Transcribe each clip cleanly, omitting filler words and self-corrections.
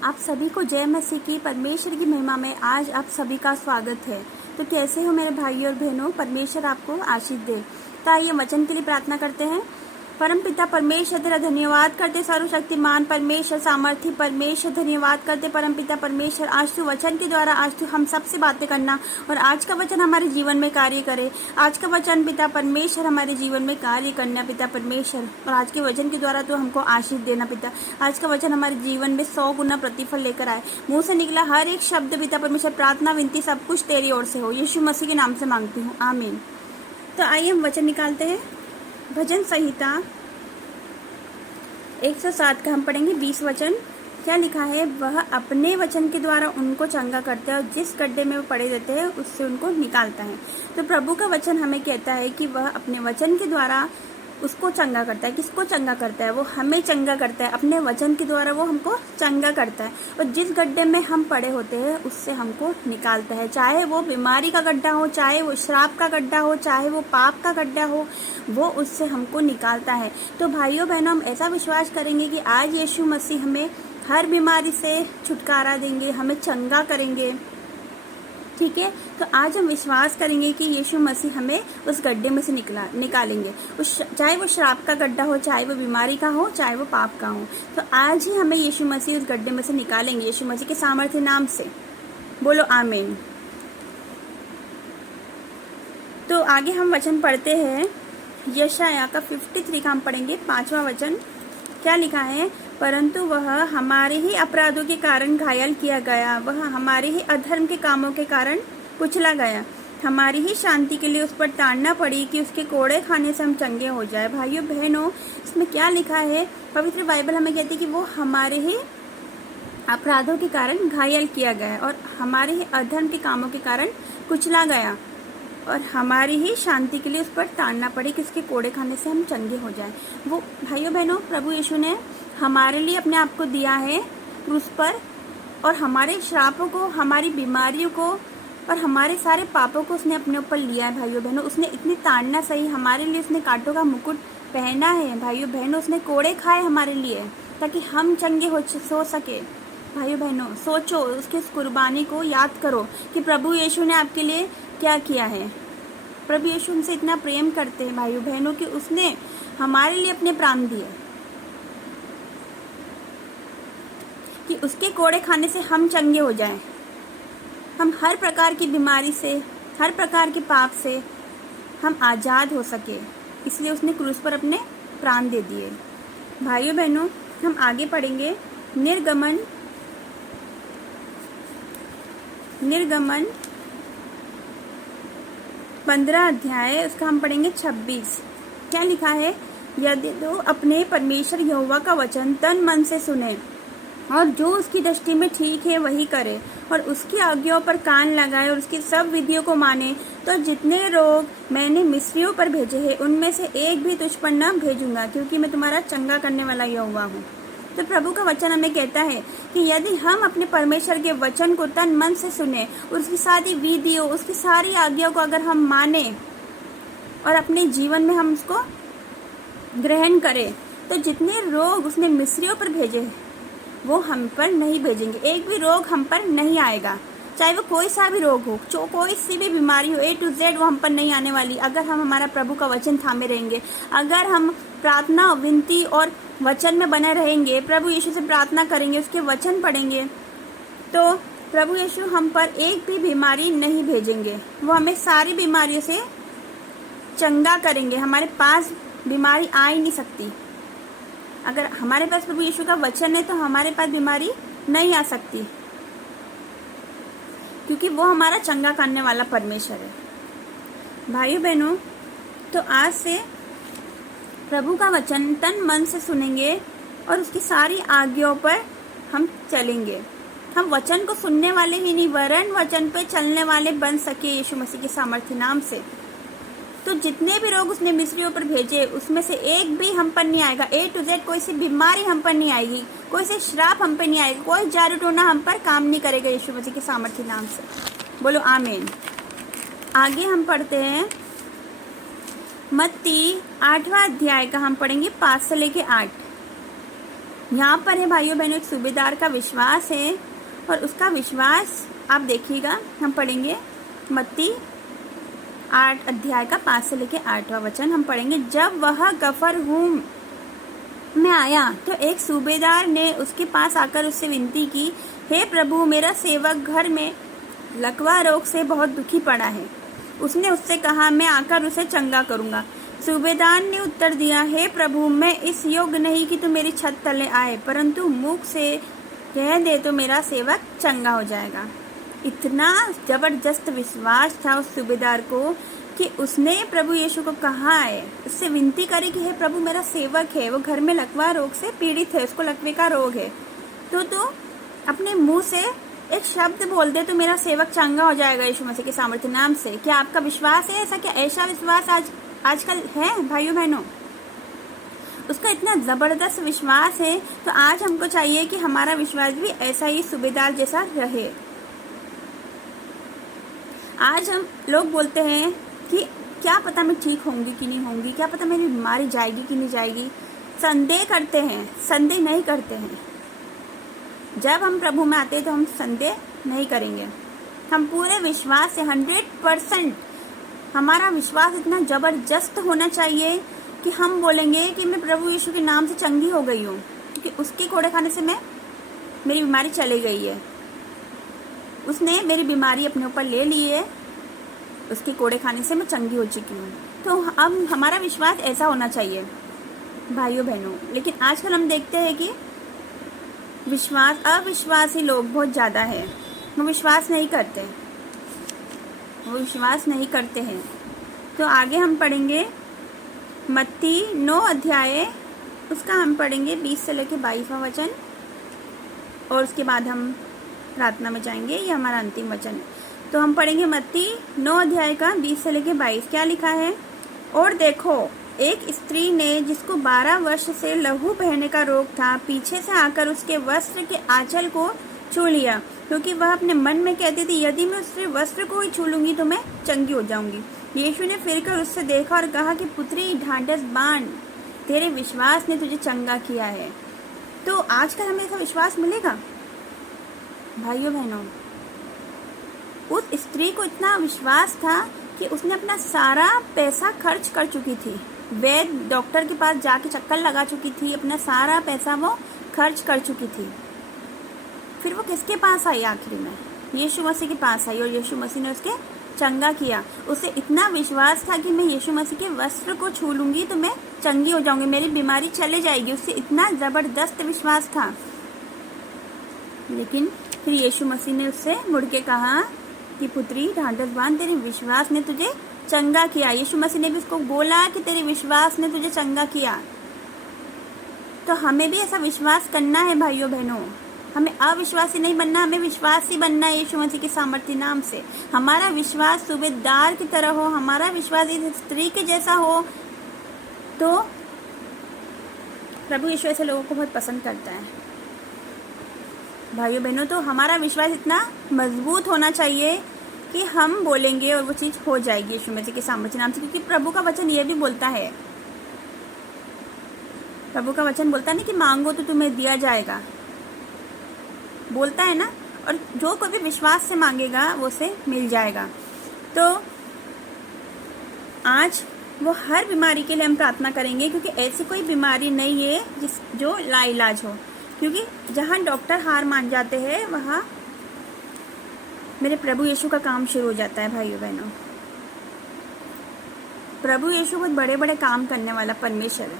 आप सभी को जय मसीह की परमेश्वर की महिमा में आज आप सभी का स्वागत है। तो कैसे हो मेरे भाई और बहनों, परमेश्वर आपको आशीष दे। तो आइए वचन के लिए प्रार्थना करते हैं। परम पिता परमेश्वर तेरा धन्यवाद करते, सर्वशक्तिमान परमेश्वर, सामर्थी परमेश्वर, धन्यवाद करते परम पिता परमेश्वर। आज तू वचन के द्वारा आज तू हम सबसे बातें करना और आज का वचन हमारे जीवन में कार्य करे। आज का वचन पिता परमेश्वर हमारे जीवन में कार्य करना पिता परमेश्वर, और आज के वचन के द्वारा तू हमको आशीष देना पिता। आज का वचन हमारे जीवन में 100 गुना प्रतिफल लेकर आए। मुंह से निकला हर एक शब्द पिता परमेश्वर, प्रार्थना विनती सब कुछ तेरी ओर से हो। यीशु मसीह के नाम से मांगती हूँ, आमीन। तो आइए हम वचन निकालते हैं। भजन संहिता 107 का हम पढ़ेंगे 20 वचन। क्या लिखा है? वह अपने वचन के द्वारा उनको चंगा करता है और जिस गड्ढे में वो पड़े रहते हैं उससे उनको निकालता है। तो प्रभु का वचन हमें कहता है कि वह अपने वचन के द्वारा उसको चंगा करता है। किसको चंगा करता है? वो हमें चंगा करता है। अपने वचन के द्वारा वो हमको चंगा करता है और जिस गड्ढे में हम पड़े होते हैं उससे हमको निकालता है। चाहे वो बीमारी का गड्ढा हो, चाहे वो श्राप का गड्ढा हो, चाहे वो पाप का गड्ढा हो, वो उससे हमको निकालता है। तो भाइयों बहनों, हम ऐसा विश्वास करेंगे कि आज यीशु मसीह हमें हर बीमारी से छुटकारा देंगे, हमें चंगा करेंगे। ठीक है, तो आज हम विश्वास करेंगे कि यीशु मसीह हमें उस गड्ढे में से निकालेंगे। चाहे वो श्राप का गड्ढा हो, चाहे वो बीमारी का हो, चाहे वो पाप का हो, तो आज ही हमें यीशु मसीह उस गड्ढे में से निकालेंगे यीशु मसीह के सामर्थ्य नाम से। बोलो आमीन। तो आगे हम वचन पढ़ते हैं। यशायाह का 53 का हम पढ़ेंगे 5वां वचन। क्या लिखा है? परंतु वह हमारे ही अपराधों के कारण घायल किया गया, वह हमारे ही अधर्म के कामों के कारण कुचला गया, हमारी ही शांति के लिए उस पर ताड़ना पड़ी कि उसके कोड़े खाने से हम चंगे हो जाए। भाइयों बहनों, इसमें क्या लिखा है? पवित्र बाइबल हमें कहती है कि वो हमारे ही अपराधों के कारण घायल किया गया और हमारे ही अधर्म के कामों के कारण कुचला गया और हमारी ही शांति के लिए उस पर ताड़ना पड़ी कि इसके कोड़े खाने से हम चंगे हो जाएं। वो भाइयों बहनों, प्रभु यीशु ने हमारे लिए अपने आप को दिया है क्रूस पर और हमारे श्रापों को, हमारी बीमारियों को और हमारे सारे पापों को उसने अपने ऊपर लिया है। भाइयों बहनों, उसने इतनी ताड़ना सही हमारे लिए, उसने कांटों का मुकुट पहना है। भाइयों बहनों, उसने कोड़े खाए हमारे लिए ताकि हम चंगे हो सके। भाइयों बहनों, सोचो, उसके उस कुर्बानी को याद करो कि प्रभु यीशु ने आपके लिए क्या किया है। प्रभु यीशु उनसे इतना प्रेम करते हैं भाइयों बहनों कि उसने हमारे लिए अपने प्राण दिए कि उसके कोड़े खाने से हम चंगे हो जाएं, हम हर प्रकार की बीमारी से, हर प्रकार के पाप से हम आज़ाद हो सके। इसलिए उसने क्रूस पर अपने प्राण दे दिए। भाइयों बहनों, हम आगे पढ़ेंगे। निर्गमन 15 अध्याय, उसका हम पढ़ेंगे 26। क्या लिखा है? यदि तो अपने परमेश्वर यहोवा का वचन तन मन से सुने और जो उसकी दृष्टि में ठीक है वही करे और उसकी आज्ञाओं पर कान लगाए और उसकी सब विधियों को माने, तो जितने रोग मैंने मिस्रियों पर भेजे हैं उनमें से एक भी तुझ पर न भेजूंगा, क्योंकि मैं तुम्हारा चंगा करने वाला यहोवा हूँ। तो प्रभु का वचन हमें कहता है कि यदि हम अपने परमेश्वर के वचन को तन मन से सुने, उसकी सारी विधियों, उसकी सारी आज्ञाओं को अगर हम माने और अपने जीवन में हम उसको ग्रहण करें, तो जितने रोग उसने मिस्रियों पर भेजे वो हम पर नहीं भेजेंगे। एक भी रोग हम पर नहीं आएगा, चाहे वो कोई सा भी रोग हो, कोई सी भी बीमारी हो, A to Z वो हम पर नहीं आने वाली। अगर हम हमारा प्रभु का वचन थामे रहेंगे, अगर हम प्रार्थना, विनती और वचन में बने रहेंगे, प्रभु यीशु से प्रार्थना करेंगे, उसके वचन पढ़ेंगे, तो प्रभु यीशु हम पर एक भी बीमारी नहीं भेजेंगे। वो हमें सारी बीमारियों से चंगा करेंगे। हमारे पास बीमारी आ ही नहीं सकती। अगर हमारे पास प्रभु यीशु का वचन है तो हमारे पास बीमारी नहीं आ सकती, क्योंकि वो हमारा चंगा करने वाला परमेश्वर है। भाइयों बहनों, तो आज से प्रभु का वचन तन मन से सुनेंगे और उसकी सारी आज्ञाओं पर हम चलेंगे। हम वचन को सुनने वाले ही नहीं, वरन वचन पे चलने वाले बन सके यीशु मसीह के सामर्थ्य नाम से। तो जितने भी रोग उसने मिस्रियों पर भेजे उसमें से एक भी हम पर नहीं आएगा। A to Z कोई सी बीमारी हम पर नहीं आएगी, कोई से श्राप हम पर नहीं आएगा, कोई जादू टोना हम पर काम नहीं करेगा यीशु मसीह के सामर्थ्य नाम से। बोलो आमीन। आगे हम पढ़ते हैं मत्ती 8वां अध्याय का हम पढ़ेंगे 5 से लेके 8। यहाँ पर है भाइयों बहनों एक सूबेदार का विश्वास है, और उसका विश्वास आप देखिएगा, हम पढ़ेंगे मत्ती 8 अध्याय का 5 से लेके 8वां वचन हम पढ़ेंगे। जब वह कफरनहूम में आया तो एक सूबेदार ने उसके पास आकर उससे विनती की, हे प्रभु, मेरा सेवक घर में लकवा रोग से बहुत दुखी पड़ा है। उसने उससे कहा, मैं आकर उसे चंगा करूंगा। सूबेदार ने उत्तर दिया, हे प्रभु, मैं इस योग्य नहीं कि तू मेरी छत तले आए, परंतु मुख से कह दे तो मेरा सेवक चंगा हो जाएगा। इतना जबरदस्त विश्वास था उस सूबेदार को कि उसने प्रभु यीशु को कहा है, उससे विनती करे कि हे प्रभु, मेरा सेवक है, वो घर में लकवा रोग से पीड़ित है, उसको लकवे का रोग है, तो अपने मुंह से एक शब्द बोल दे तो मेरा सेवक चंगा हो जाएगा यीशु मसीह के सामर्थ्य नाम से। क्या आपका विश्वास है ऐसा? क्या ऐसा विश्वास आजकल है भाइयों बहनों? उसका इतना जबरदस्त विश्वास है, तो आज हमको चाहिए कि हमारा विश्वास भी ऐसा ही सूबेदार जैसा रहे। आज हम लोग बोलते हैं कि क्या पता मैं ठीक होंगी कि नहीं होंगी, क्या पता मेरी बीमारी जाएगी कि नहीं जाएगी, संदेह करते हैं, संदेह नहीं करते हैं। जब हम प्रभु में आते हैं तो हम संदेह नहीं करेंगे, हम पूरे विश्वास से 100% हमारा विश्वास इतना जबरदस्त होना चाहिए कि हम बोलेंगे कि मैं प्रभु यीशु के नाम से चंगी हो गई हूँ, क्योंकि उसके कोड़े खाने से मेरी बीमारी चली गई है, उसने मेरी बीमारी अपने ऊपर ले ली है, उसके कोड़े खाने से मैं चंगी हो चुकी हूँ। तो अब हमारा विश्वास ऐसा होना चाहिए भाइयों बहनों। लेकिन आजकल हम देखते हैं कि अविश्वासी लोग बहुत ज़्यादा है, वो विश्वास नहीं करते हैं। तो आगे हम पढ़ेंगे मत्ती 9 अध्याय, उसका हम पढ़ेंगे 20 से लेकर 22वां वचन, और उसके बाद हम प्रार्थना में जाएंगे। ये हमारा अंतिम वचन है। तो हम पढ़ेंगे मत्ती 9 अध्याय का 20 से लेकर 22। क्या लिखा है? और देखो, एक स्त्री ने जिसको 12 वर्ष से लहू बहने का रोग था, पीछे से आकर उसके वस्त्र के आंचल को छू लिया, क्योंकि वह अपने मन में कहती थी, यदि मैं उसके वस्त्र को ही छू लूंगी तो मैं चंगी हो जाऊंगी। यीशु ने फिरकर उससे देखा और कहा कि पुत्री, ढांढस बांध, तेरे विश्वास ने तुझे चंगा किया है। तो आजकल हमें ऐसा विश्वास मिलेगा भाइयों बहनों? उस स्त्री को इतना विश्वास था कि उसने अपना सारा पैसा खर्च कर चुकी थी, वैद्य डॉक्टर के पास जाके चक्कर लगा चुकी थी, अपना सारा पैसा वो खर्च कर चुकी थी। फिर वो किसके पास आई? आखिरी में यीशु मसीह के पास आई, और यीशु मसीह ने उसके चंगा किया। उसे इतना विश्वास था कि मैं यीशु मसीह के वस्त्र को छू लूंगी तो मैं चंगी हो जाऊंगी, मेरी बीमारी चले जाएगी। उससे इतना जबरदस्त विश्वास था। लेकिन फिर यीशु मसीह ने उससे मुड़ के कहा कि पुत्री, ढांढस बांध, तेरे विश्वास ने तुझे चंगा किया। यीशु मसीह ने भी उसको बोला कि तेरे विश्वास ने तुझे चंगा किया। तो हमें भी ऐसा विश्वास करना है भाइयों बहनों। हमें अविश्वासी नहीं बनना, हमें विश्वासी बनना है यीशु मसीह के सामर्थ्य नाम से। हमारा विश्वास सूबेदार की तरह हो, हमारा विश्वास इस स्त्री के जैसा हो, तो प्रभु यीशु ऐसे लोगों को बहुत पसंद करता है भाइयों बहनों। तो हमारा विश्वास इतना मजबूत होना चाहिए कि हम बोलेंगे और वो चीज़ हो जाएगी यीशु मसीह के सामर्थ्य नाम से। क्योंकि प्रभु का वचन ये भी बोलता है, प्रभु का वचन बोलता है ना कि मांगो तो तुम्हें दिया जाएगा, बोलता है ना। और जो कोई भी विश्वास से मांगेगा वो से मिल जाएगा। तो आज वो हर बीमारी के लिए हम प्रार्थना करेंगे, क्योंकि ऐसी कोई बीमारी नहीं है जो लाइलाज हो। क्योंकि जहाँ डॉक्टर हार मान जाते हैं वहाँ मेरे प्रभु यीशु का काम शुरू हो जाता है भाइयों बहनों। प्रभु यीशु बहुत बड़े बड़े काम करने वाला परमेश्वर है।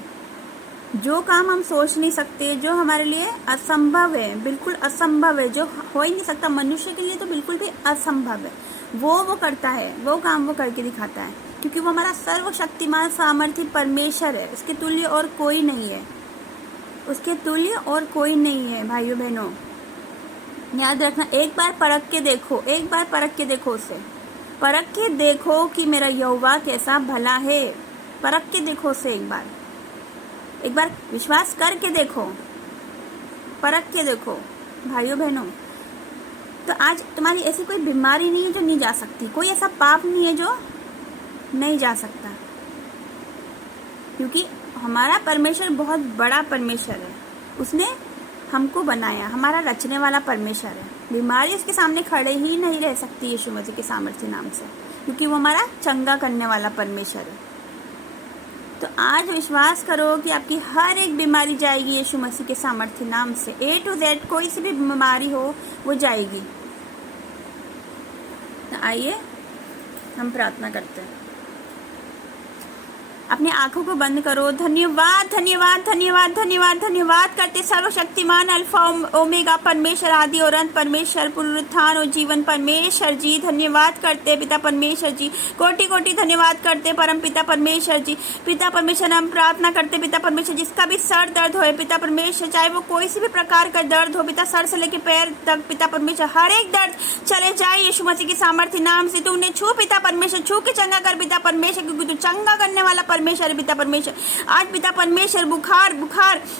जो काम हम सोच नहीं सकते, जो हमारे लिए असंभव है, बिल्कुल असंभव है, जो हो ही नहीं सकता मनुष्य के लिए, तो बिल्कुल भी असंभव है, वो करता है, वो काम वो करके दिखाता है। क्योंकि वो हमारा सर्वशक्तिमान सामर्थी परमेश्वर है। उसके तुल्य और कोई नहीं है, उसके तुल्य और कोई नहीं है भाइयों बहनों। याद रखना, एक बार परख के देखो, एक बार परख के देखो, उसे परख के देखो कि मेरा यहोवा कैसा भला है। परख के देखो उसे, एक बार विश्वास करके देखो, परख के देखो भाइयों बहनों। तो आज तुम्हारी ऐसी कोई बीमारी नहीं है जो नहीं जा सकती, कोई ऐसा पाप नहीं है जो नहीं जा सकता, क्योंकि हमारा परमेश्वर बहुत बड़ा परमेश्वर है। उसने हमको बनाया, हमारा रचने वाला परमेश्वर है। बीमारी उसके सामने खड़े ही नहीं रह सकती यीशु मसीह के सामर्थ्य नाम से, क्योंकि वो हमारा चंगा करने वाला परमेश्वर है। तो आज विश्वास करो कि आपकी हर एक बीमारी जाएगी यीशु मसीह के सामर्थ्य नाम से। A to Z कोई सी भी बीमारी हो वो जाएगी। तो आइए हम प्रार्थना करते हैं। अपनी आंखों को बंद करो। धन्यवाद धन्यवाद धन्यवाद धन्यवाद धन्यवाद करते सर्वशक्तिमान अल्फा ओमेगा परमेश्वर, आदि और अंत परमेश्वर, पुनरुत्थान और जीवन परमेश्वर जी। धन्यवाद करते पिता परमेश्वर जी, कोटि कोटि धन्यवाद करते परम पिता परमेश्वर जी। पिता परमेश्वर हम प्रार्थना करते पिता परमेश्वर, जिसका भी सर दर्द हो पिता परमेश्वर, चाहे वो कोई सी भी प्रकार का दर्द हो पिता, सर से लेके पैर तक पिता परमेश्वर, हर एक दर्द चले जाए यीशु मसीह के सामर्थ्य नाम से। तू उन्हें छू पिता परमेश्वर, छू के चंगा कर पिता परमेश्वर, क्योंकि तू चंगा करने वाला परमेश्वर पिता परमेश्वर। आज पिता परमेश्वर बुखार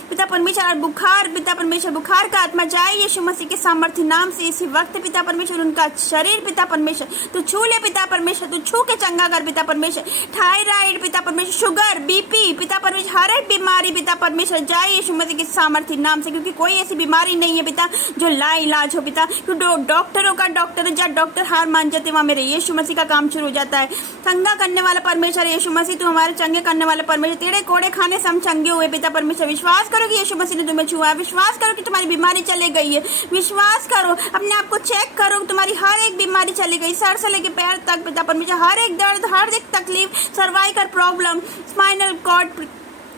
पिता परमेश्वर, और बुखार पिता परमेश्वर, बुखार का आत्मा जाए यीशु मसीह के सामर्थ्य नाम से इसी वक्त पिता परमेश्वर। उनका शरीर पिता परमेश्वर तू छू ले पिता परमेश्वर, तू छू के चंगा कर पिता परमेश्वर। थायराइड पिता परमेश्वर, शुगर, बीपी पिता परमेश्वर, हर एक बीमारी पिता परमेश्वर जाए यीशु मसीह के सामर्थ्य नाम से, क्योंकि कोई ऐसी बीमारी नहीं है पिता जो लाइलाज हो पिता। डॉक्टरों का डॉक्टर, जहाँ डॉक्टर हार मान जाते वहाँ मेरे यीशु मसीह का काम शुरू हो जाता है। चंगा करने वाला परमेश्वर यीशु मसीह, तू हमारे चंगे करने वाले परमेश्वर। तेरे कोड़े खाने से हम चंगे हुए पिता परमेश्वर। विश्वास करो कि यीशु मसीह ने तुम्हें छुआ है। विश्वास करो कि तुम्हारी बीमारी चले गई है। विश्वास करो, अपने आप को चेक करो, तुम्हारी हर एक बीमारी चली गई, सर से लेके पैर तक पिता परमेश्वर। हर एक दर्द, हर एक तकलीफ, सर्वाइकल प्रॉब्लम, स्पाइनल कॉर्ड,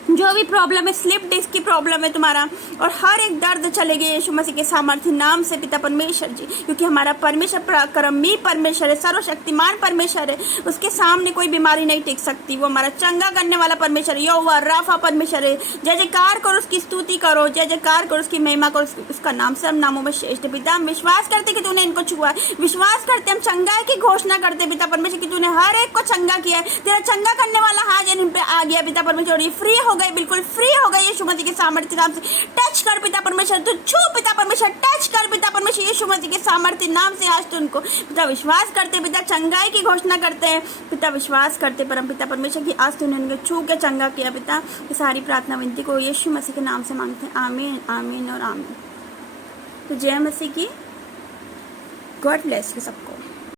जो भी प्रॉब्लम है, स्लिप डिस्क की प्रॉब्लम है तुम्हारा, और हर एक दर्द चले गए यीशु मसीह के सामर्थ्य नाम से पिता परमेश्वर जी। क्योंकि हमारा परमेश्वर पराक्रमी परमेश्वर है, सर्वशक्तिमान परमेश्वर है, उसके सामने कोई बीमारी नहीं टिक सकती। वो हमारा चंगा करने वाला परमेश्वर है, यहोवा राफा परमेश्वर है। जय जयकार करो, उसकी स्तुति करो, जय जयकार करो, उसकी महिमा करो, उसका नाम सब नामों में श्रेष्ठ पिता। हम विश्वास करते कि तूने इनको छुआ है, विश्वास करते हम चंगा की घोषणा करते पिता परमेश्वर कि तूने हर एक को चंगा किया है। तेरा चंगा करने वाला हाथ इन पे आ गया पिता परमेश्वर, और ये फ्री हो गए, बिल्कुल फ्री हो गए यीशु मसीह के सामर्थ्य नाम से। टच कर पिता परमेश्वर, तू छू पिता परमेश्वर, टच कर पिता परमेश्वर यीशु मसीह के सामर्थ्य नाम से। आज तो उनको पिता विश्वास करते पिता, चंगाई की घोषणा करते हैं पिता, विश्वास करते परम पिता परमेश्वर की आज तूने उनको छू के चंगा किया पिता। ये सारी प्रार्थना विनती को यीशु मसीह के नाम से मांगते हैं, आमीन आमीन और आमीन। तो जय मसीह की, गॉड ब्लेस यू सबको।